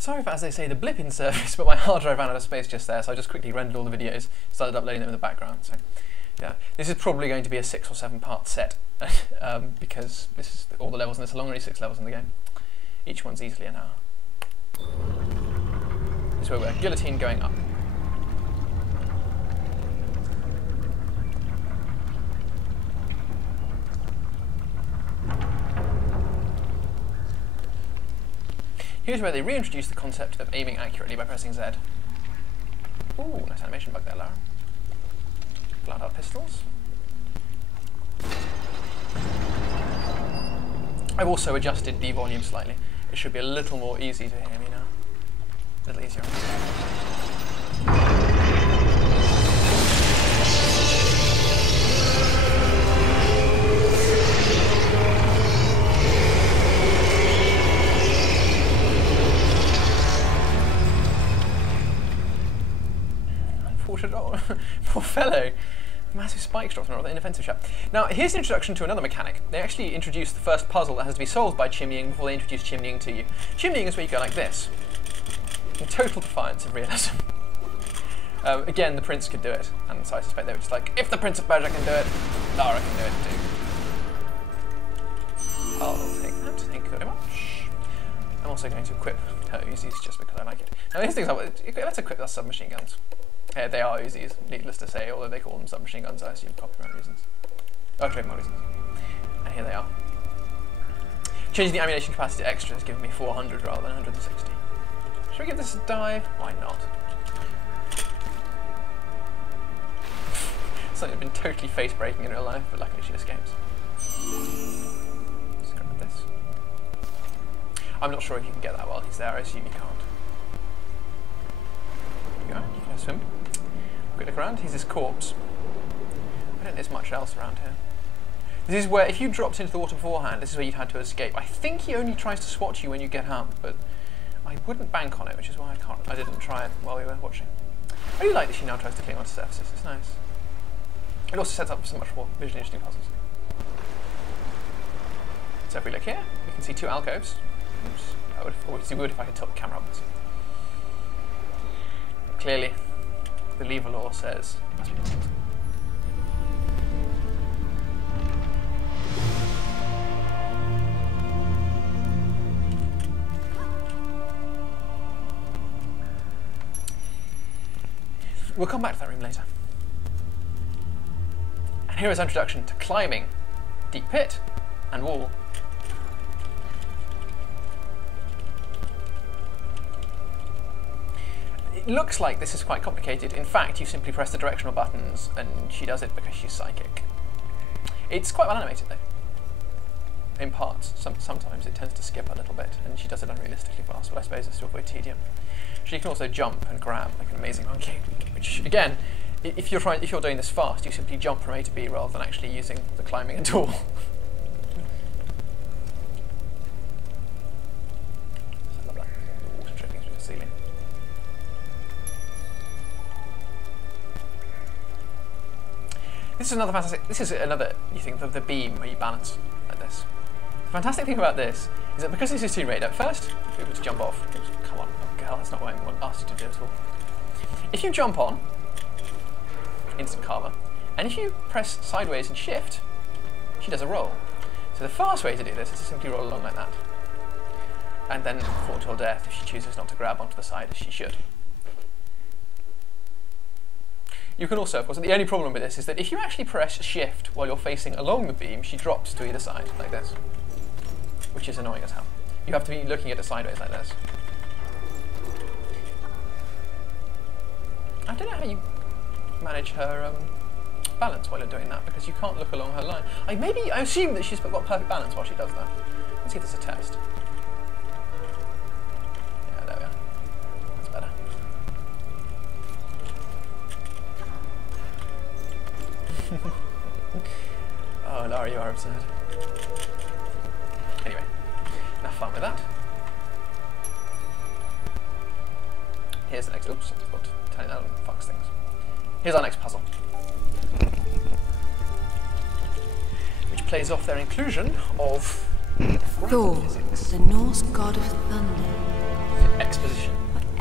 Sorry for, as they say, the blip in service, but my hard drive ran out of space just there, so I just quickly rendered all the videos, started uploading them in the background. So, yeah, this is probably going to be a 6 or 7 part set, because this is all the levels in this are long, only 6 levels in the game. Each one's easily an hour. This is where we're guillotine going up. Here's where they reintroduce the concept of aiming accurately by pressing Z. Ooh, nice animation bug there, Lara. Pull out our pistols. I've also adjusted the volume slightly. It should be a little more easy to hear me now. A little easier. Poor fellow. Massive spike drops in an inoffensive shot. Now, here's an introduction to another mechanic. They actually introduced the first puzzle that has to be solved by chimneying before they introduce chimneying to you. Chimneying is where you go like this, in total defiance of realism. Again, the prince could do it, and so I suspect they were just like, if the Prince of Persia can do it, Lara can do it too. I'll take that, thank you very much. I'm also going to equip her Uzis just because I like it. Now, here's things let's equip our submachine guns. They are Uzis, needless to say, although they call them submachine guns, I assume, copyright reasons. Oh, trademark reasons. And here they are. Changing the ammunition capacity to extra has given me 400 rather than 160. Should we give this a dive? Why not? Something that's been totally face-breaking in real life, but luckily she escapes. Let's go with this. I'm not sure if you can get that while he's there, I assume you can't. There you go, you can swim. Quick look around, he's his corpse. I don't think there's much else around here. This is where, if you dropped into the water beforehand, this is where you'd had to escape. I think he only tries to swat you when you get up, but I wouldn't bank on it, which is why I didn't try it while we were watching. I do like that she now tries to cling onto surfaces, it's nice. It also sets up some much more visually interesting puzzles. So if we look here, we can see 2 alcoves. Oops, I would if I could tilt the camera upwards. Clearly, the lever law says it must be tilt. We'll come back to that room later. And here is our introduction to climbing, deep pit, and wall. It looks like this is quite complicated. In fact, you simply press the directional buttons and she does it because she's psychic. It's quite well animated though. In parts. Sometimes it tends to skip a little bit and she does it unrealistically fast, but I suppose it's to avoid tedium. She can also jump and grab like an amazing monkey, which again, if you're doing this fast, you simply jump from A to B rather than actually using the climbing at all. Water dripping through the ceiling. This is another you think the beam where you balance like this. The fantastic thing about this is that because this is Tomb Raider, first, if we were to jump off, come on, oh girl, that's not what anyone asked you to do at all. If you jump on, instant karma, and if you press sideways and shift, she does a roll. So the fast way to do this is to simply roll along like that, and then fall to her death if she chooses not to grab onto the side as she should. You can also, of course, the only problem with this is that if you actually press shift while you're facing along the beam, she drops to either side, like this, which is annoying as hell. You have to be looking at it sideways like this. I don't know how you manage her balance while you're doing that, because you can't look along her line. I assume that she's got perfect balance while she does that. Let's see if there's a test. Yeah, there we are. That's better. Oh, Lara, you are absurd. Anyway, enough fun with that. Here's the next. Oops, I forgot to turn it down. Fucks things. Here's our next puzzle, which plays off their inclusion of Thor, physics. the Norse god of thunder. Exposition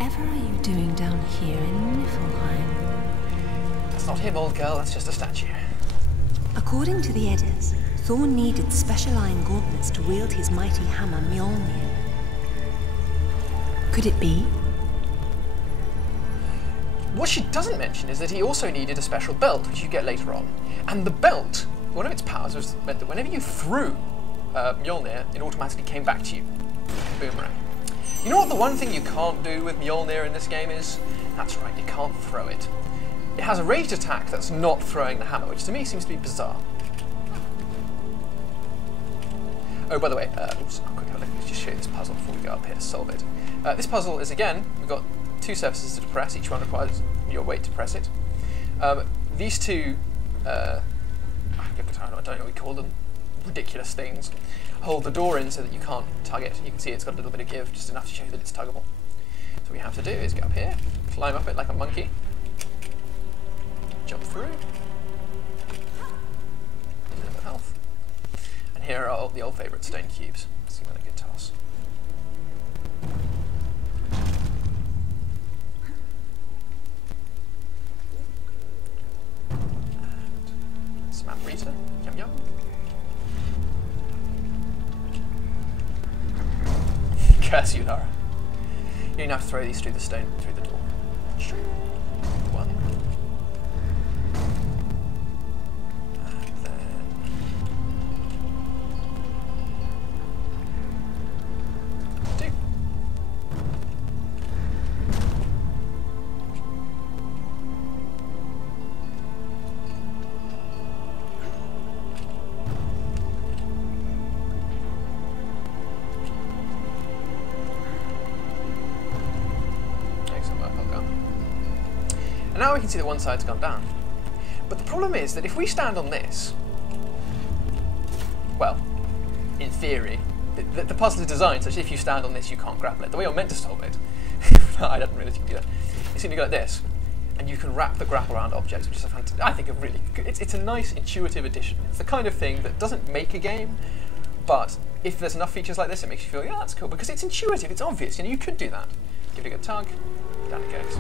whatever are you doing down here in Niflheim? That's not him, old girl, that's just a statue. According to the Eddas, Thor needed special iron gauntlets to wield his mighty hammer Mjolnir. Could it be? What she doesn't mention is that he also needed a special belt, which you get later on. And the belt, one of its powers was meant that whenever you threw Mjolnir, it automatically came back to you. Boomerang. You know what the one thing you can't do with Mjolnir in this game is? That's right, you can't throw it. It has a ranged attack that's not throwing the hammer, which to me seems to be bizarre. Oh, by the way, oops, I'll quickly just show you this puzzle before we go up here to solve it. This puzzle is, again, we've got 2 surfaces to press, each one requires your weight to press it. These two, I don't know what we call them, ridiculous things, hold the door in so that you can't tug it. You can see it's got a little bit of give, just enough to show you that it's tuggable. So what we have to do is get up here, climb up it like a monkey, jump through, a little bit of health. And here are all the old favourite stone cubes. Let's see what they can tell us. And some Rita, yum yum. Curse you, Lara. You don't have to throw these through the stone, through the door. One. And then... two. And now we can see that one side's gone down. But the problem is that if we stand on this, well, in theory, the puzzle is designed such that if you stand on this, you can't grapple it. The way you're meant to solve it, I don't really think you can do that, is simply go like this, and you can wrap the grapple around objects, which is I think a really good, it's a nice intuitive addition. It's the kind of thing that doesn't make a game, but if there's enough features like this, it makes you feel, yeah, that's cool, because it's intuitive, it's obvious, you could do that. Give it a good tug, down it goes.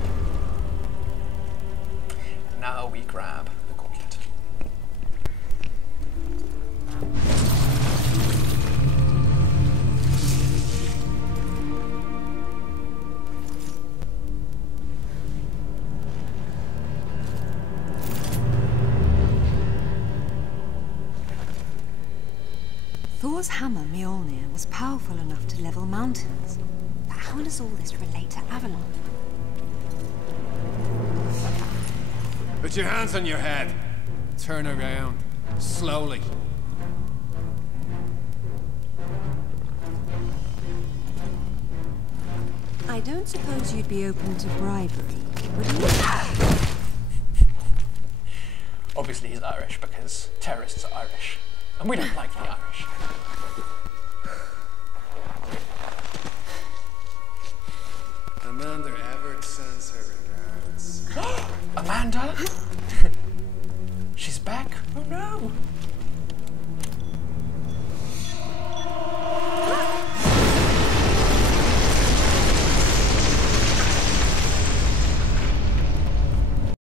Now we grab the gauntlet. Thor's hammer Mjolnir was powerful enough to level mountains. But how does all this relate to Avalon? Put your hands on your head. Turn around. Slowly. I don't suppose you'd be open to bribery, would you? Obviously he's Irish because terrorists are Irish. And we don't like the Irish. Amanda Everett sends her regards. Amanda? She's back? Oh no!